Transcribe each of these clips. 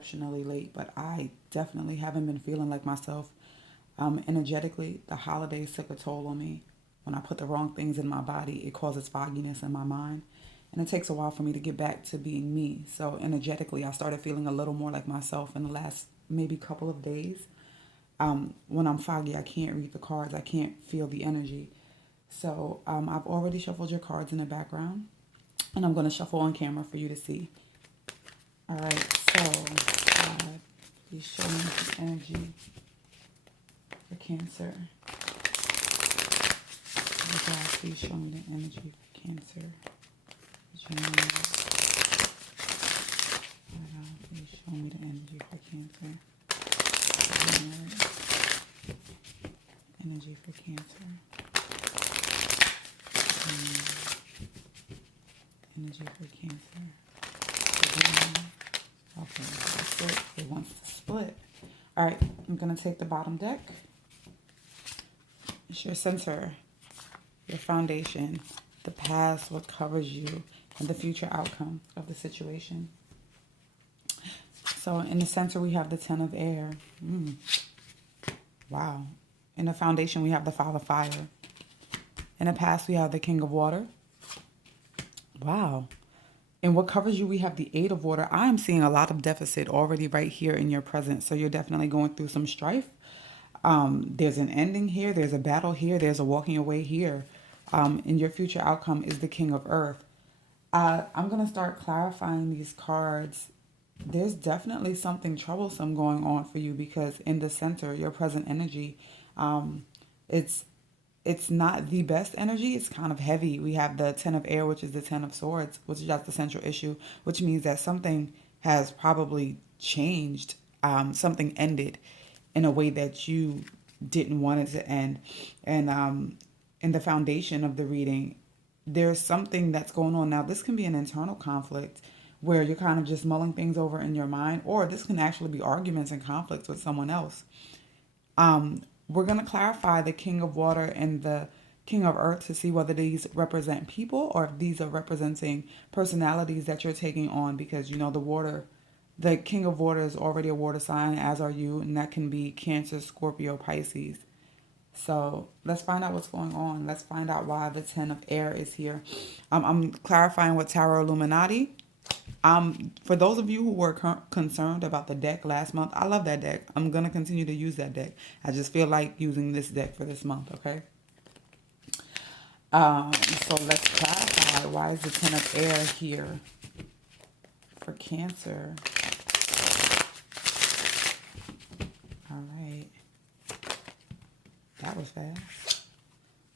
exceptionally late, but I definitely haven't been feeling like myself. Energetically, the holidays took a toll on me. When I put the wrong things in my body, it causes fogginess in my mind. And it takes a while for me to get back to being me. So, energetically, I started feeling a little more like myself in the last maybe couple of days. When I'm foggy, I can't read the cards, I can't feel the energy. So, I've already shuffled your cards in the background, and I'm going to shuffle on camera for you to see. All right, so please show me the energy for Cancer. God, please show me the energy for Cancer. January. Please show me the energy for Cancer. January. Energy for Cancer. Energy for Cancer. Okay, that's it. It wants to split. All right, I'm going to take the bottom deck. It's your center, your foundation, the past, what covers you, and the future outcome of the situation. So in the center, we have the Ten of Air. Wow. In the foundation, we have the Five of Fire. In the past, we have the King of Water. Wow. And what covers you, we have the Eight of Water. I am seeing a lot of deficit already right here in your presence. So you're definitely going through some strife. There's an ending here. There's a battle here. There's a walking away here. And your future outcome is the King of Earth. I'm going to start clarifying these cards. There's definitely something troublesome going on for you because in the center, your present energy, it's it's not the best energy. It's kind of heavy. We have the Ten of Air, which is the Ten of Swords, which is just the central issue, which means that something has probably changed. Something ended in a way that you didn't want it to end. And in the foundation of the reading, there's something that's going on. Now, this can be an internal conflict where you're kind of just mulling things over in your mind, or this can actually be arguments and conflicts with someone else. We're going to clarify the King of Water and the King of Earth to see whether these represent people or if these are representing personalities that you're taking on, because you know the King of Water is already a water sign, as are you, and that can be Cancer, Scorpio, Pisces. So let's find out what's going on. Let's find out why the Ten of Air is here. I'm clarifying with Tarot Illuminati. For those of you who were concerned about the deck last month, I love that deck. I'm going to continue to use that deck. I just feel like using this deck for this month, okay? So let's clarify, why is the Ten of Air here for Cancer? All right. That was fast.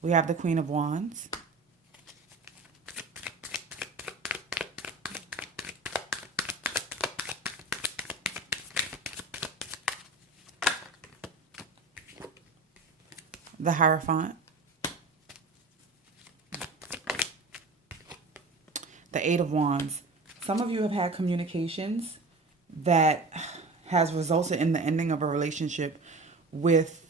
We have the Queen of Wands. The Hierophant. The Eight of Wands. Some of you have had communications that has resulted in the ending of a relationship with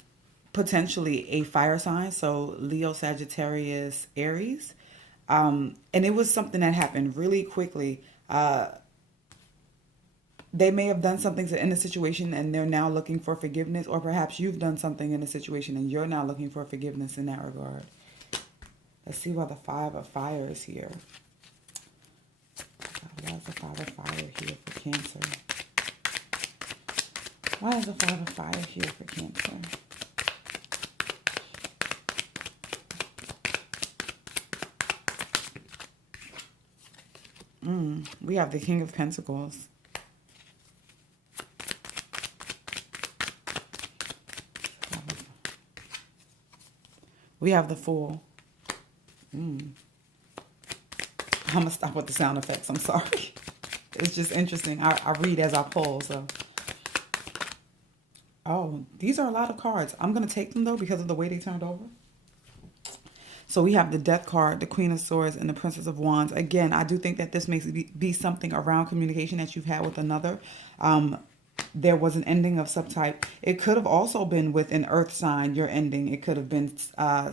potentially a fire sign. So Leo, Sagittarius, Aries. And it was something that happened really quickly. They may have done something to end the situation and they're now looking for forgiveness, or perhaps you've done something in the situation and you're now looking for forgiveness in that regard. Let's see why the Five of Fire is here. Why is the Five of Fire here for Cancer? Why is the Five of Fire here for Cancer? We have the King of Pentacles. We have the Fool. I'm going to stop with the sound effects. I'm sorry. It's just interesting. I read as I pull, so. Oh, these are a lot of cards. I'm going to take them, though, because of the way they turned over. So we have the Death card, the Queen of Swords, and the Princess of Wands. Again, I do think that this may be something around communication that you've had with another. There was an ending of subtype. It could have also been with an earth sign, your ending. It could have been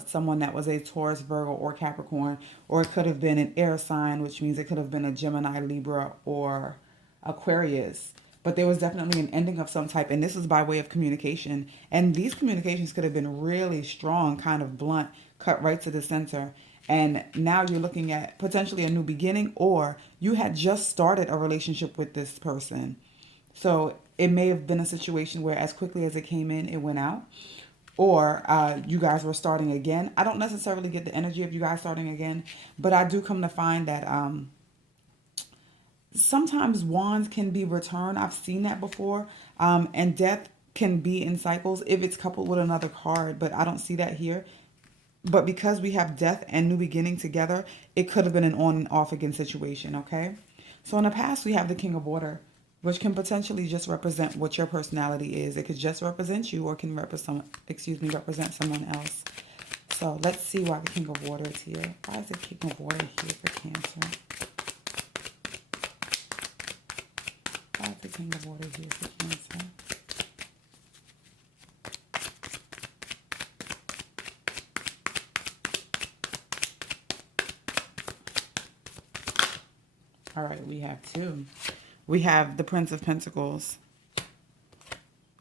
someone that was a Taurus, Virgo, or Capricorn. Or it could have been an air sign, which means it could have been a Gemini, Libra, or Aquarius. but there was definitely an ending of some type, and this is by way of communication. And these communications could have been really strong, kind of blunt, cut right to the center. And now you're looking at potentially a new beginning, or you had just started a relationship with this person. So it may have been a situation where as quickly as it came in, it went out. Or you guys were starting again. I don't necessarily get the energy of you guys starting again, but I do come to find that sometimes wands can be returned. I've seen that before. And death can be in cycles if it's coupled with another card, but I don't see that here. But because we have death and new beginning together, it could have been an on and off again situation, okay? So in the past, we have the King of Water, which can potentially just represent what your personality is. It could just represent you or can represent someone else. So let's see why the King of Water is here. Why is the King of Water here for Cancer? Why is the King of Water here for Cancer? All right, we have two. We have the Prince of Pentacles.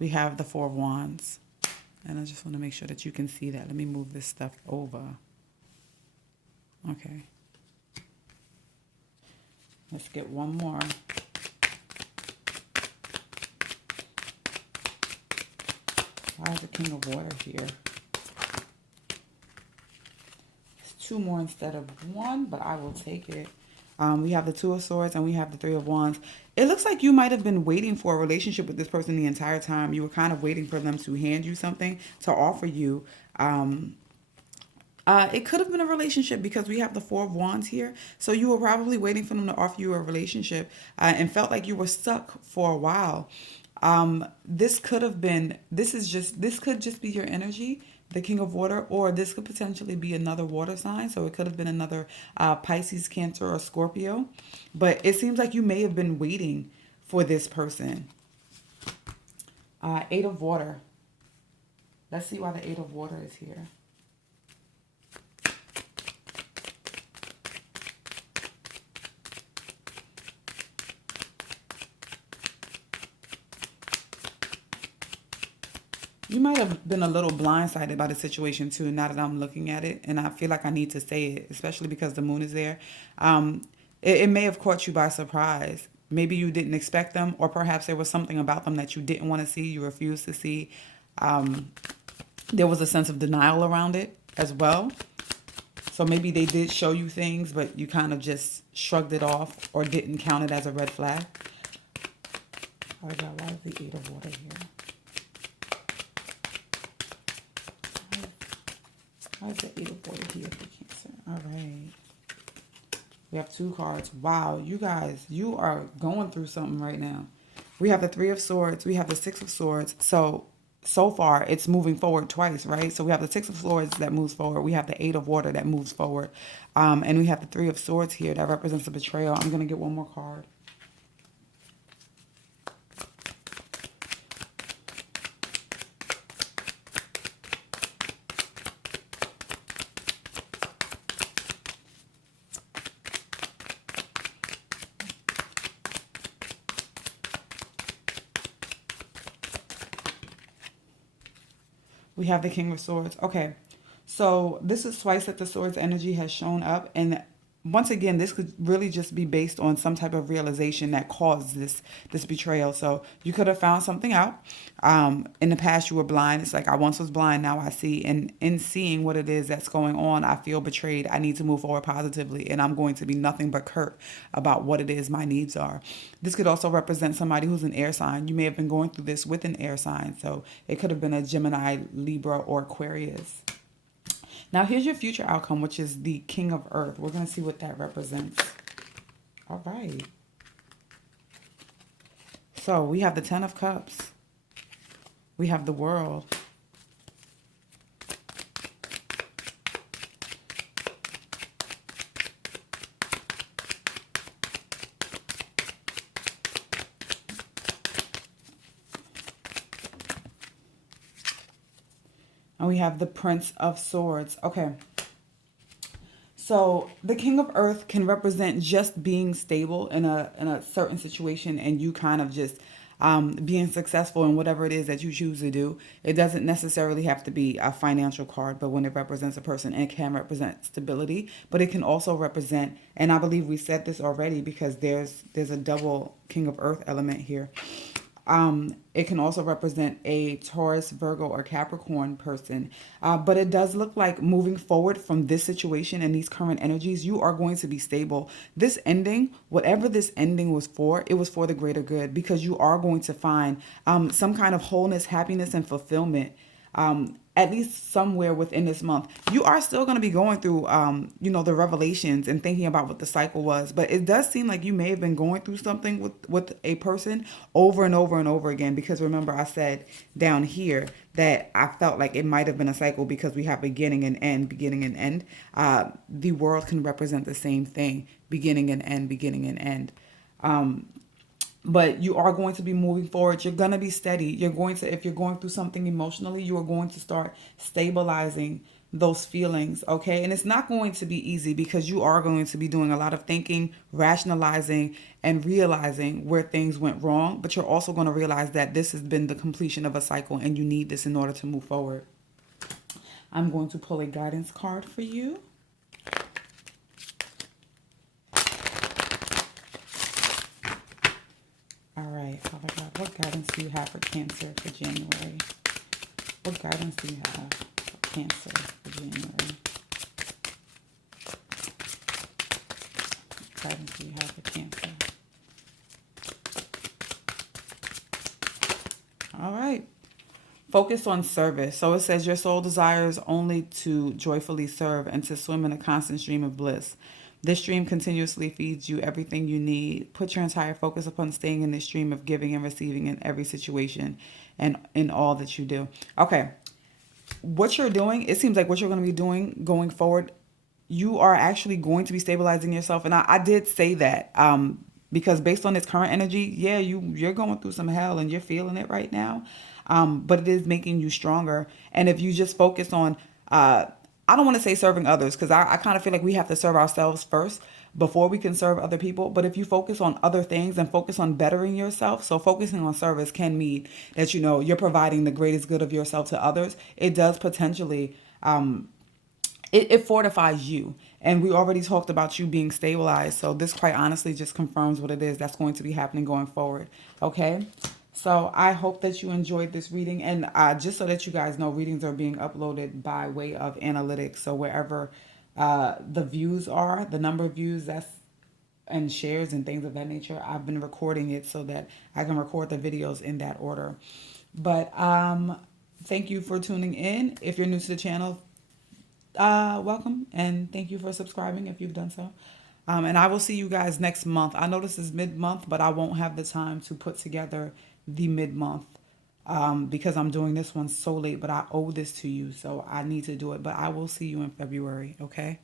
We have the Four of Wands. And I just want to make sure that you can see that. Let me move this stuff over. Okay. Let's get one more. Why is the King of Water here? It's two more instead of one, but I will take it. We have the Two of Swords and we have the Three of Wands. It looks like you might have been waiting for a relationship with this person the entire time. You were kind of waiting for them to hand you something, to offer you. It could have been a relationship because we have the Four of Wands here. So you were probably waiting for them to offer you a relationship and felt like you were stuck for a while. This could just be your energy, the King of Water, or this could potentially be another water sign. So it could have been another Pisces, Cancer, or Scorpio. But it seems like you may have been waiting for this person. Eight of Water. Let's see why the Eight of Water is here. You might have been a little blindsided by the situation too, now that I'm looking at it. And I feel like I need to say it, especially because the moon is there. It may have caught you by surprise. Maybe you didn't expect them, or perhaps there was something about them that you didn't want to see, you refused to see. There was a sense of denial around it as well. So maybe they did show you things, but you kind of just shrugged it off or didn't count it as a red flag. Oh God, why is the Eight of Water here? Why is the Eight of Water here for Cancer? All right. We have two cards. Wow, you guys, you are going through something right now. We have the Three of Swords. We have the Six of Swords. So far, it's moving forward twice, right? So we have the Six of Swords that moves forward. We have the Eight of Water that moves forward. And we have the Three of Swords here that represents the betrayal. I'm going to get one more card. We have the King of Swords. Okay, so this is twice that the Swords energy has shown up. And once again, this could really just be based on some type of realization that caused this betrayal. So you could have found something out. In the past, you were blind. It's like, I once was blind, now I see. And in seeing what it is that's going on, I feel betrayed. I need to move forward positively. And I'm going to be nothing but curt about what it is my needs are. This could also represent somebody who's an air sign. You may have been going through this with an air sign. So it could have been a Gemini, Libra, or Aquarius. Now, here's your future outcome, which is the King of Earth. We're going to see what that represents. All right. So we have the Ten of Cups. We have the World. And we have the Prince of Swords. Okay. So the King of Earth can represent just being stable in a certain situation, and you kind of just being successful in whatever it is that you choose to do. It doesn't necessarily have to be a financial card, but when it represents a person, it can represent stability, but it can also represent, and I believe we said this already because there's a double King of Earth element here. It can also represent a Taurus, Virgo, or Capricorn person. But it does look like moving forward from this situation and these current energies, you are going to be stable. This ending, whatever this ending was for, it was for the greater good because you are going to find some kind of wholeness, happiness, and fulfillment. At least somewhere within this month. You are still going to be going through, the revelations and thinking about what the cycle was. But it does seem like you may have been going through something with a person over and over and over again. Because remember, I said down here that I felt like it might have been a cycle because we have beginning and end, beginning and end. The world can represent the same thing, beginning and end, beginning and end. But you are going to be moving forward. You're going to be steady. If you're going through something emotionally, you are going to start stabilizing those feelings, okay? And it's not going to be easy because you are going to be doing a lot of thinking, rationalizing, and realizing where things went wrong. But you're also going to realize that this has been the completion of a cycle and you need this in order to move forward. I'm going to pull a guidance card for you. All right, Father God, what guidance do you have for Cancer for January? What guidance do you have for Cancer for January? What guidance do you have for Cancer? All right. Focus on service. So it says your soul desires only to joyfully serve and to swim in a constant stream of bliss. This stream continuously feeds you everything you need. Put your entire focus upon staying in this stream of giving and receiving in every situation and in all that you do. Okay. What you're doing, it seems like what you're going to be doing going forward, you are actually going to be stabilizing yourself. And I did say that because based on this current energy, yeah, you're going through some hell and you're feeling it right now. But it is making you stronger. And if you just focus on I don't want to say serving others because I kind of feel like we have to serve ourselves first before we can serve other people. But if you focus on other things and focus on bettering yourself, so focusing on service can mean that, you're providing the greatest good of yourself to others. It does potentially, it fortifies you. And we already talked about you being stabilized. So this quite honestly just confirms what it is that's going to be happening going forward. Okay. So I hope that you enjoyed this reading. And just so that you guys know, readings are being uploaded by way of analytics. So wherever the views are, the number of views and shares and things of that nature, I've been recording it so that I can record the videos in that order. But thank you for tuning in. If you're new to the channel, welcome. And thank you for subscribing if you've done so. And I will see you guys next month. I know this is mid-month, but I won't have the time to put together the mid-month because I'm doing this one so late, but I owe this to you, so I need to do it. But I will see you in February, okay?